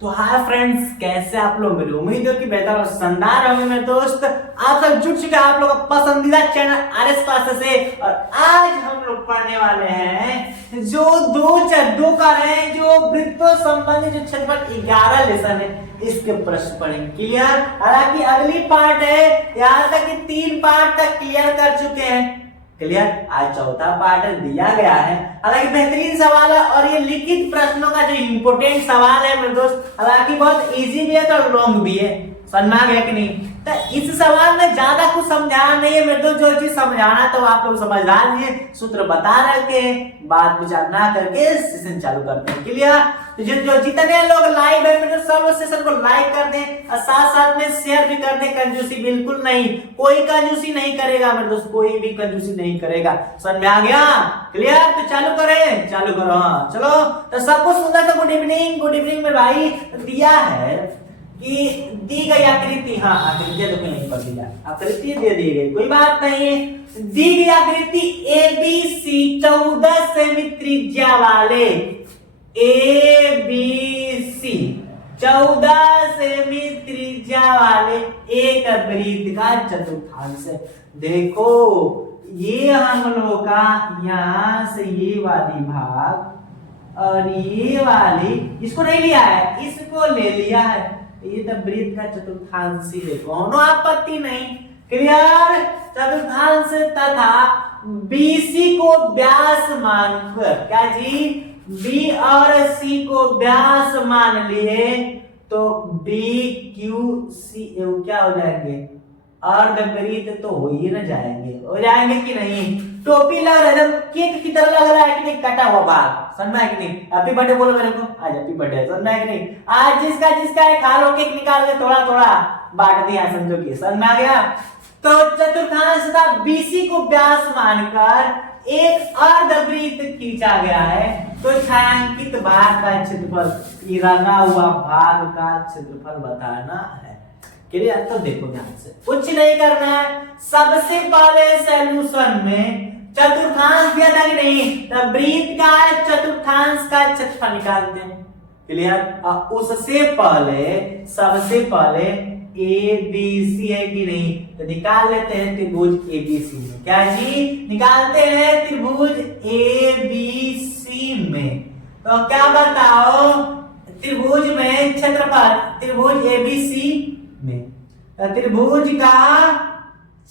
तो hi friends, कैसे आप लोग? मेरी उम्मीद है कि बेहतर और शानदार होंगे मेरे दोस्त। आप सब जुट चुके हैं आप लोग का पसंदीदा चैनल आरएस क्लासेस से। और आज हम लोग पढ़ने वाले हैं जो दो का है, जो वृत्तों संबंधी जो क्षेत्रफल 11 लेसन है, इसके प्रश्न पढ़ेंगे। क्लियर? हालांकि अगली पार्ट है, यहाँ तक कि 3 पार्ट तक क्लियर कर चुके हैं। क्लियर? आज चौथा पार्ट दिया गया है। हालांकि बेहतरीन सवाल है और ये लिखित प्रश्नों का जो इंपोर्टेंट सवाल है मेरे दोस्त, हालांकि बहुत इजी भी है तो लॉन्ग भी है। समझ में आ गया कि नहीं? तो इस सवाल में ज्यादा कुछ समझाना नहीं है मेरे दोस्त, जो चीज समझाना तो आप लोग समझदार नहीं है, सूत्र बता रखे, बात विचार ना करके सेशन चालू करते हैं। क्लियर? तो जो जितने लोग लाइव है मेरे सब सेशन को लाइक कर दें और साथ साथ में शेयर भी कर दें। कंजूसी बिल्कुल नहीं, कोई कंजूसी नहीं करेगा मेरे दोस्त, कोई भी कंजूसी नहीं करेगा। समझ में आ गया? क्लियर? तो चालू करें, चालू करो। हाँ चलो, तो सबको सुंदर तो गुड इवनिंग। गुड इवनिंग में भाई दिया है कि दी गई आकृति, हाँ आकृतियां तो कहीं पर दिया, आकृति दे दी गई, कोई बात नहीं। दी गई आकृति एबीसी 14 सेमी त्रिज्या वाले एबीसी 14 सेमी त्रिज्या वाले एक वृत्त का चतुर्थांश है। देखो ये हम लोग का यहां से ये वाली भाग और ये वाली, इसको नहीं लिया है, इसको ले लिया है। ये तो वृत्त का चतुर्थांश ही है, कोनो आपत्ति नहीं। क्लियर? चतुर्थांश तथा बीसी को व्यास मानकर, क्या जी? बी और सी को व्यास मान लिए तो बी क्यू सी क्या हो जाएंगे? अर्धवृत्त तो हो ही ना जाएंगे, हो जाएंगे कि नहीं? टोपी लग रहा है, केक की तरह लग रहा है कि नहीं? कटा हुआ भाग, समझ में है कि नहीं? हैप्पी बर्थडे बोलो मेरे को, आज हैप्पी बर्थडे, समझ में है कि नहीं? आज जिसका जिसका है खा लो, केक निकाल के थोड़ा थोड़ा बांट दिया, समझो कि समझ में आ गया। तो चतुर्थांश का बीसी को व्यास मानकर एक अर्धवृत्त खींचा गया है। तो छायांकित भाग का क्षेत्रफल, रंगा हुआ भाग का क्षेत्रफल बताना है। क्लियर? तो देखो ध्यान से, कुछ नहीं करना है। सबसे पहले सॉल्यूशन में चतुर्थांश दिया था कि नहीं, तो वृत्त का चतुर्थांश का क्षेत्रफल निकालते हैं। क्लियर? उससे पहले सबसे पहले ए बी सी है कि नहीं, तो निकाल लेते हैं त्रिभुज ए बी सी में। क्या जी? निकालते हैं त्रिभुज ए बी सी में। तो क्या बताओ, त्रिभुज में क्षेत्रफल, त्रिभुज ए बी सी में त्रिभुज का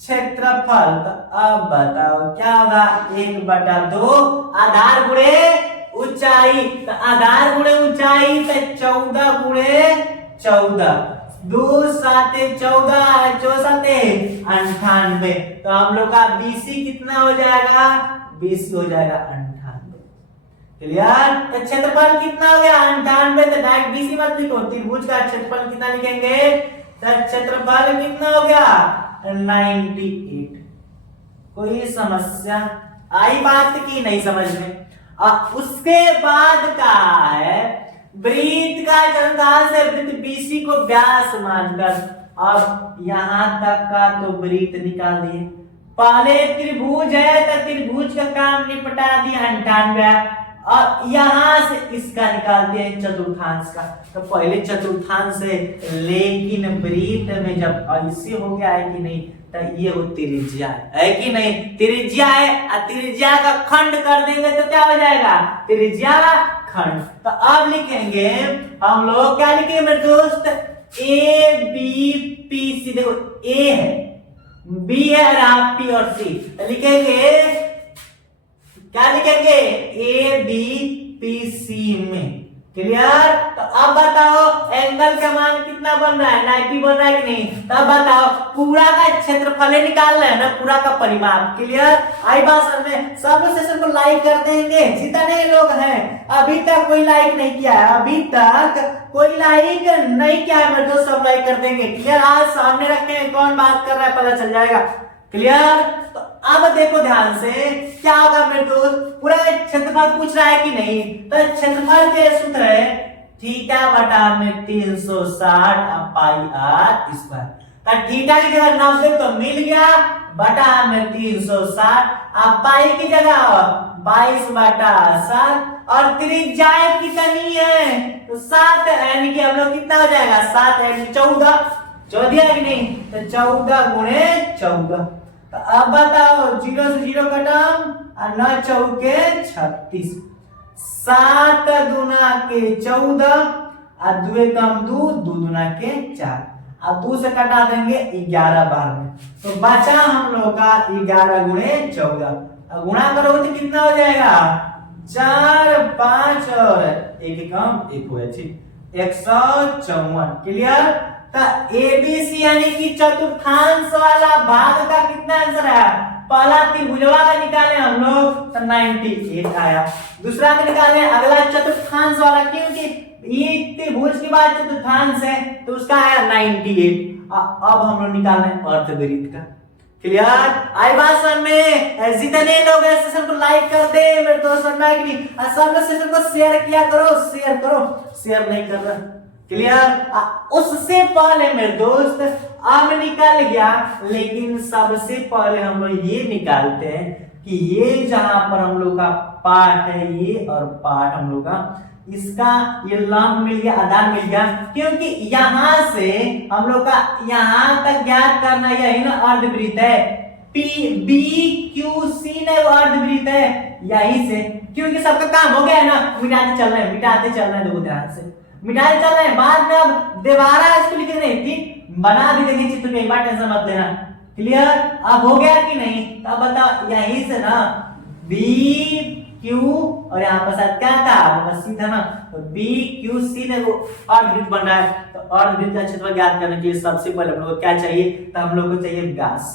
क्षेत्रफल, तो अब बताओ क्या होगा? 1/2 आधार गुणे ऊंचाई, तो आधार गुणे ऊंचाई तो 14 गुणे 14, 2 7 14, 4 7 98। तो हम लोग का बीसी कितना हो जाएगा? बीसी हो जाएगा 98। क्लियर? तो क्षेत्रफल कितना हो गया? 98। तो डायरेक्ट बीसी मत लिखो, त्रिभुज का क्षेत्रफल कितना लिखेंगे? तो क्षेत्रफल कितना हो गया? 98। कोई समस्या आई बात की नहीं समझ में? उसके बाद का है वृत्त का चतुर्थांश है, वृत्त बीसी को व्यास मानकर। अब यहां तक का तो वृत्त निकाल दिए। पहले त्रिभुज है तो त्रिभुज का काम निपटा दिया 98, और यहां से इसका निकालते हैं चतुर्थांश का। तो पहले चतुर्थांश है, लेकिन वृत्त में जब ऐसे हो गया है कि नहीं, तो ये वो त्रिज्या है कि नहीं? त्रिज्या है, त्रिज्या का खंड कर देंगे तो क्या हो जाएगा? त्रिज्या खंड। तो अब लिखेंगे हम लोग, क्या लिखेंगे मेरे दोस्त? A B P C. देखो ए है, बी है, पी और सी, लिखेंगे क्या लिखेंगे? ए बी पी सी में। क्लियर? तो अब बताओ एंगल का मान कितना बन रहा है? 90 बन रहा है कि नहीं? तब बताओ पूरा का क्षेत्रफल निकालना है ना, पूरा का परिमाप। क्लियर? आई बात समझ में? सब सेशन को लाइक कर देंगे जितने लोग हैं। अभी तक कोई लाइक नहीं किया है, अभी तक कोई लाइक नहीं किया है मेरे दोस्त, सब लाइक कर देंगे। क्लियर? आज सामने रखे हैं, कौन बात कर रहा है पता चल जाएगा। क्लियर? तो अब देखो ध्यान से, क्या होगा मेरे दोस्त? पूरा क्षेत्रफल पूछ रहा है कि नहीं? तो क्षेत्रफल के सूत्र है थीटा बटा में 360 पाई आर स्क्वायर। तो थीटा की जगह 90 तो मिल गया, बटा में 360, अब पाई की जगह 22/7, और त्रिज्या कितनी है? तो तो 7 यानी कि हम लोग कितना हो जाएगा 7 यानी 14 14 कि नहीं, तो 14 गुणे 14। तो अब बताओ 0 से 0 कटम और 9 चौके 36, 7 दूना के 14 और 2 कम 2 दूना के 4, अब 2 से कटा देंगे 11 बार में, तो बचा हम लोग का 11 गुणे 14। अब गुणा करो तो कितना हो जाएगा 4 5 और 1 कम 1 हुआ, ठीक 154। क्लियर। तो एबीसी यानी कि चतुर्थांश वाला भाग का कितना आंसर आया, पहला त्रिभुजवा का निकाले हम लोग तो 98 आया, दूसरा का निकाले अगला चतुर्थांश वाला, क्योंकि ये त्रिभुज के बाद चतुर्थांश है तो उसका आया 98। अब हम लोग निकालना है अर्धवृत्त का। क्लियर। आई बात समझ में। जितने लोग इस सेशन को लाइक कर दे मेरे दोस्त, समझना कि नहीं, और सब लोग सेशन को शेयर किया करो, शेयर करो, शेयर नहीं कर रहा। क्लियर। उससे पहले मेरे दोस्त अब निकल गया, लेकिन सबसे पहले हम लोग ये निकालते हैं कि ये जहां पर हम लोग का पार्ट है ये और पार्ट हम लोग का इसका ये लंब मिल गया, आधार मिल गया, क्योंकि यहां से हम लोग का यहां तक ज्ञात करना यही ना अर्धवृत्त है, पी बी क्यू सी ने अर्धवृत्त है यही से, क्योंकि सबका काम हो गया है ना, मिटाते चल रहे हैं, मिटाते चल रहे हैं, देखो ध्यान से मिटाते चल रहे हैं, बाद में अब दोबारा इसको लिख देंगे, ठीक बना भी देंगे चित्र में, एक बार टेंशन मत लेना। क्लियर। अब हो गया कि नहीं, तो अब बताओ यहीं से ना बी क्यू और यहाँ पर शायद क्या था सीधा ना, तो बी क्यू सी ने वो अर्धवृत्त बन रहा है, तो अर्धवृत्त का क्षेत्रफल ज्ञात करने के लिए सबसे पहले हम लोग को क्या चाहिए, तो हम लोग को चाहिए व्यास।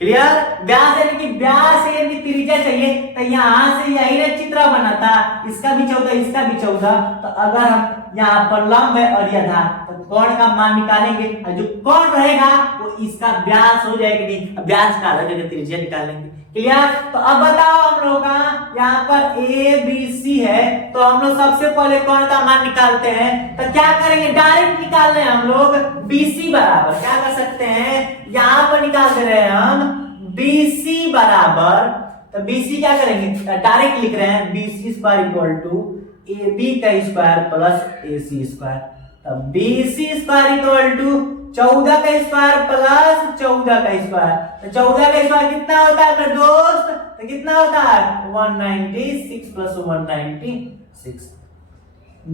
क्लियर। व्यास यानी कि व्यास यानी कि त्रिज्या चाहिए, तो यहाँ से यही ना चित्र बना था, इसका भी 14 इसका भी 14, तो अगर हम यहाँ पर लंब है और यह आधार, तो कोण का मान निकालेंगे और जो कोण रहेगा वो इसका व्यास हो जाएगा, नहीं व्यास का अलग जगह त्रिज्या निकालेंगे। क्लियर। तो अब बताओ हम लोग का यहाँ पर ए बी सी है, तो हम लोग सबसे पहले कोण का मान निकालते हैं, तो क्या करेंगे डायरेक्ट निकाल रहे हैं हम लोग बीसी बराबर, क्या कर सकते हैं यहाँ पर निकाल दे रहे हैं हम बीसी बराबर, तो बीसी क्या करेंगे डायरेक्ट लिख रहे हैं BC square equal to A B का square plus A C square, तो बीसी स्क्वायर इक्वल टू 14 का स्क्वायर प्लस 14 का स्क्वायर, तो 14 का स्क्वायर कितना होता है मेरे दोस्त, तो कितना होता है 196 plus 196,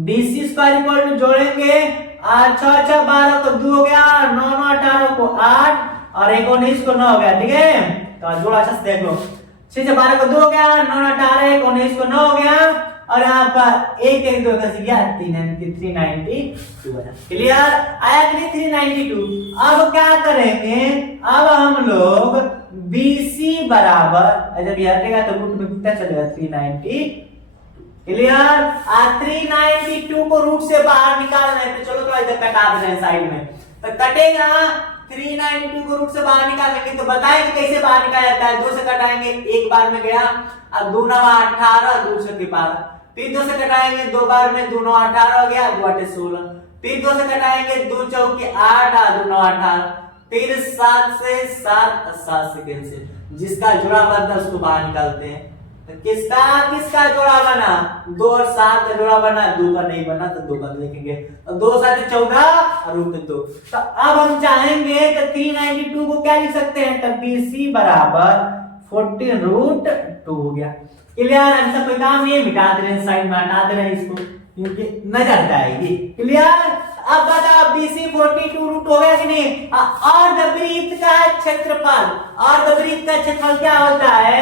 BC square equal to जोड़ेंगे 8 6 6 12 को 2 हो गया, 9 9 18 को 8 और 19 को 9 हो गया, ठीक है, तो जोड़ा अच्छा से देख लो, 6 6 12 को 2 हो गया, 9 9 18 19 को 9 हो गया, और यहाँ पर एक एक 2 का गया 392 बना। क्लियर। आया कि नहीं 392। अब क्या करेंगे, अब हम लोग BC बराबर जब ये हटेगा तो रूट में कितना चलेगा 392। क्लियर। 392 को रूट से बाहर निकालना है, तो चलो थोड़ा इधर कटा दे रहे हैं साइड में, तो कटेगा 392 को रूट से बाहर निकालेंगे, तो बताएंगे कैसे बाहर निकाला जाता है, 2 से कटाएंगे एक बार में गया, अब 2 9 18 2 से 12, फिर 2 से कटाएंगे 2 बार में 2 9 18 हो गया, 2 8 16, फिर 2 से कटाएंगे 2 चौके 8 और 2 9 18, फिर 7 से 7 7 से कैंसिल, जिसका जुड़ा बनता है उसको बाहर निकालते हैं, तो किसका किसका जोड़ा बना 2 और 7 का जोड़ा बना, 2 का नहीं बना तो 2 का लिखेंगे, तो 2 7 14 और रूट 2। तो अब हम चाहेंगे तो 392 को क्या लिख सकते हैं, तो BC बराबर 14 रूट 2 हो गया। क्लियर। आंसर कोई काम नहीं है, मिटा दे रहे हैं साइड में, हटा दे रहे हैं इसको क्योंकि नजर आएगी। क्लियर। अब बताओ BC 42 रूट हो गया कि नहीं। अर्धवृत्त का क्षेत्रफल, अर्धवृत्त का क्षेत्रफल क्या होता है,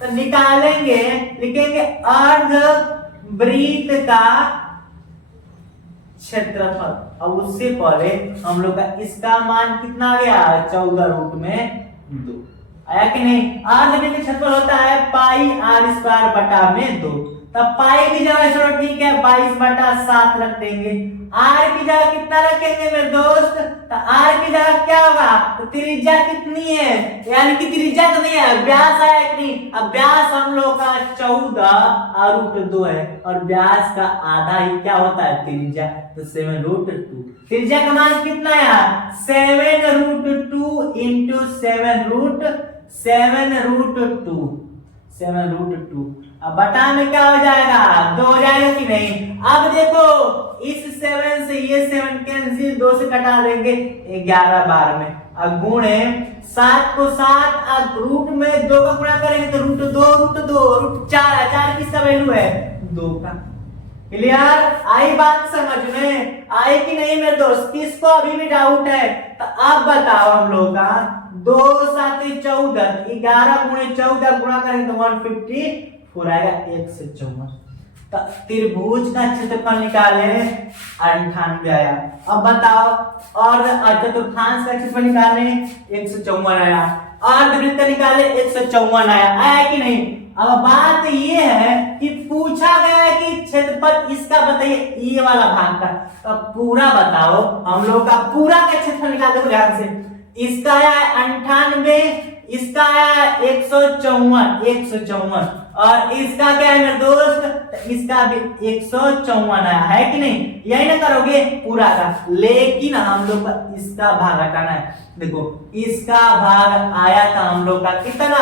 तो निकालेंगे, लिखेंगे अर्धवृत्त का क्षेत्रफल, अब उससे पहले हम लोग का इसका मान कितना आ गया 14 रूट में 2 आया कि नहीं। अर्धवृत्त क्षेत्रफल होता है पाई r स्क्वायर बटा में 2, तब पाई की जगह चलो ठीक है 22 बटा 7 रख देंगे, r की जगह कितना रखेंगे मेरे दोस्त, तो r की जगह क्या होगा, तो त्रिज्या कितनी है, यानी कि त्रिज्या तो नहीं है व्यास है कि नहीं, अब व्यास हम लोग का 14 और रूट 2 है, और व्यास का आधा ही क्या होता है त्रिज्या, तो 7 रूट 2, त्रिज्या का मान कितना है 7 रूट 2 इंटू 7 रूट 2, अब बटा में क्या हो जाएगा 2 हो जाएगा कि नहीं। अब देखो इस 7 से ये 7 कैंसिल, 2 से कटा देंगे 11 बार में। अब गुणे 7 को 7 अब रूट में 2 का गुणा करेंगे तो रूट 2 रूट 4, 4 किसका वैल्यू है 2 का। क्लियर, आई बात समझ में आई कि नहीं मेरे दोस्त? किसको अभी भी डाउट है तो अब बताओ हम लोग का 2 7 14, 11 गुणे 14 गुणा करेंगे तो 154 आएगा, 1 से 54। तो त्रिभुज का क्षेत्रफल निकाले 98 आया। अब बताओ और चतुर्थांश का क्षेत्रफल निकाले 154 आया, अर्धवृत्त का निकाले 154 आया कि नहीं? अब बात ये है कि पूछा गया है कि क्षेत्रफल इसका बताइए, ये वाला भाग का, तो पूरा बताओ हम लोग का पूरा का क्षेत्रफल निकाल दो ध्यान से। इसका आया 98, इसका आया 154 और इसका क्या है मेरे दोस्त? तो इसका भी 154 आया है कि नहीं? यही ना करोगे पूरा का, लेकिन हम लोग का इसका भाग हटाना है। देखो इसका भाग आया था हम लोग का कितना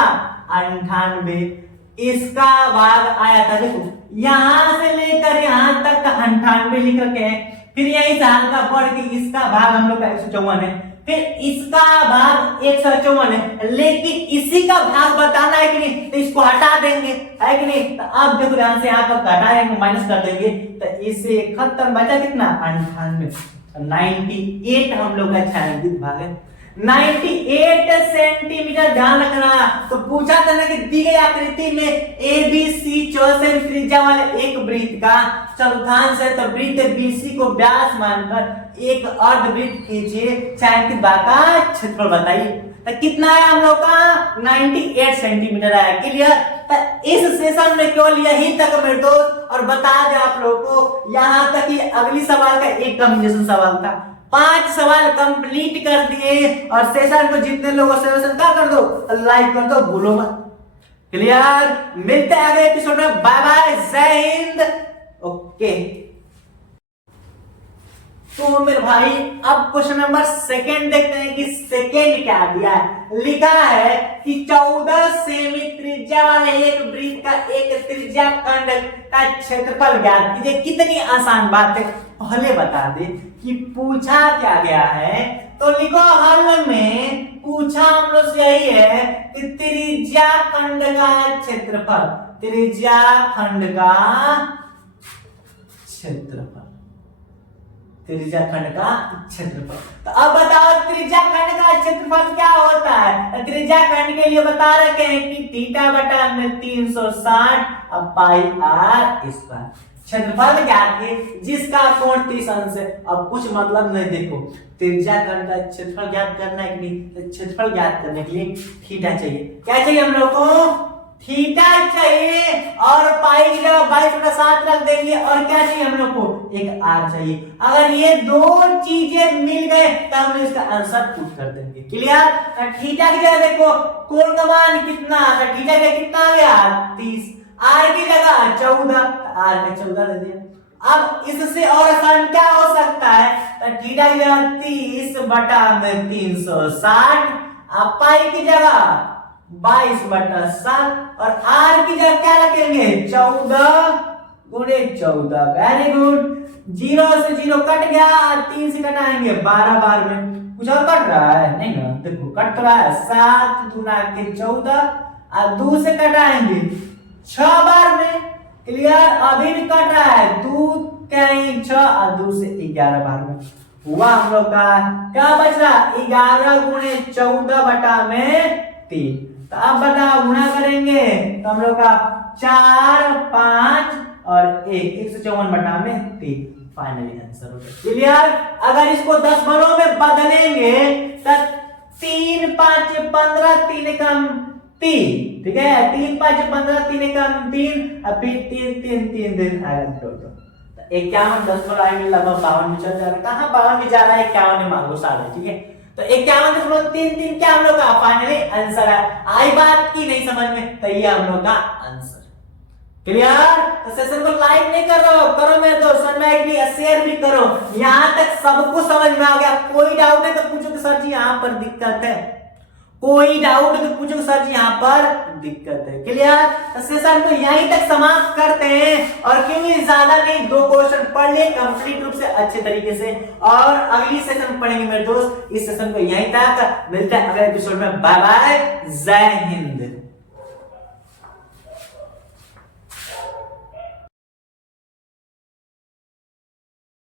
98, इसका भाग आया था देखो यहां से लेकर यहां तक 98 लिख रखे हैं, फिर यही से हल्का बढ़ के इसका भाग हम लोग का 154 है, फिर इसका भाग 154 है, लेकिन इसी का भाग बताना है कि नहीं? तो इसको हटा देंगे है कि नहीं? तो अब देखो ध्यान से यहाँ पर हटा देंगे, माइनस कर देंगे तो इससे खत्म बचा कितना 98, 98 हम लोग का छायांकित भाग है 98 सेंटीमीटर। ध्यान रखना, तो पूछा था ना कि दी गई आकृति में ABC 4 सेमी त्रिज्या वाले एक वृत्त का चतुर्थांश है, तो वृत्त BC को व्यास मानकर एक अर्धवृत्त खींचिए, छायांकित भाग का क्षेत्रफल बताइए। तो कितना है हम लोग का 98 सेंटीमीटर है। क्लियर? तो इस सेशन में केवल यही तक मेरे दोस्त, और बता दे आप लोग को यहाँ तक ही अगली सवाल का एक कॉम्बिनेशन सवाल था, 5 सवाल कंप्लीट कर दिए और सेशन को जितने लोगों से क्या कर दो, लाइक कर दो, भूलो मत। क्लियर? मिलते हैं अगले एपिसोड में, बाय बाय, जय हिंद। ओके तो मेरे भाई अब क्वेश्चन नंबर 2 देखते हैं कि सेकंड क्या दिया है। लिखा है कि 14 सेमी त्रिज्या वाले एक वृत्त का एक त्रिज्या खंड का क्षेत्रफल ज्ञात कीजिए। कितनी आसान बात है, पहले बता दे कि पूछा क्या गया है। तो लिखो हल में पूछा हम लोग से यही है कि त्रिज्या खंड का क्षेत्रफल, त्रिज्या खंड का क्षेत्रफल, त्रिज्या खंड का क्षेत्रफल। तो अब बताओ त्रिज्या खंड का क्षेत्रफल क्या होता है? त्रिज्या खंड के लिए बता रखे हैं कि थीटा बटा में 360 अब पाई r स्क्वायर। क्षेत्रफल ज्ञात है जिसका कोण 30 अंश है। अब कुछ मतलब नहीं, देखो त्रिज्या खंड का क्षेत्रफल ज्ञात करना है कि नहीं, तो क्षेत्रफल ज्ञात करने के लिए थीटा चाहिए। क्या चाहिए हम लोग को? थीटा चाहिए, और पाई की जगह 22/7 रख देंगे, और क्या चाहिए हम लोग को? एक r चाहिए। अगर ये दो चीजें मिल गए तो हम इसका आंसर पुट कर देंगे। क्लियर? थीटा की जगह देखो कोण का मान कितना, थीटा का कितना आ गया 30, r की जगह 14, r का 14 दे दिया। अब इससे और आसान क्या हो सकता है? तो थीटा की जगह 30 बटा में 360, अब पाई की जगह 22/7 और r की जगह क्या रखेंगे 14 गुणे 14। वेरी गुड, 0 से 0 कट गया, 3 से कटाएंगे 12 बार में। कुछ और कट रहा है? नहीं ना, देखो कट रहा है 7 दूना के 14 और 2 से कटाएंगे 6 बार में। क्लियर? अभी भी कट रहा है 2 कहीं 6 और 2 से 11 बार में। हुआ हम लोग का क्या बच रहा 11 गुणे 14 बटा में 3। तो अब बताओ गुणा करेंगे तो हम लोग का 4 5 और 154 बटा में 3 फाइनली आंसर होगा। क्लियर? अगर इसको 10 घरों में बदलेंगे तो 3 5 15 3 कम 3, ठीक है, 3 5 15 3 कम 3 और फिर 3 3 3 दिन आएगा टोटल 51। 10 पर आएंगे लगभग 52 में चल जाएगा। कहाँ 52 में जा रहा है, 51 में मांगो सारे, ठीक है। तो 51.33 क्या हम लोग का फाइनली आंसर है। आई बात की नहीं समझ में, तो ये हम लोग का आंसर। क्लियर? तो सेशन को लाइक नहीं कर रहे हो, करो मेरे दोस्त, लाइक भी शेयर भी करो। यहाँ तक सबको समझ में आ गया? कोई डाउट है तो पूछो कि सर जी यहाँ पर दिक्कत है, कोई डाउट तो पूछो सर जी, यहाँ पर दिक्कत है। क्लियर? सेशन को यहीं तक समाप्त करते हैं, और क्योंकि ज्यादा नहीं, 2 क्वेश्चन पढ़ ले कंप्लीट रूप से अच्छे तरीके से, और अगली सेशन पढ़ेंगे मेरे दोस्त। इस सेशन को यहीं तक, मिलते हैं अगले एपिसोड में। बाय बाय, जय हिंद।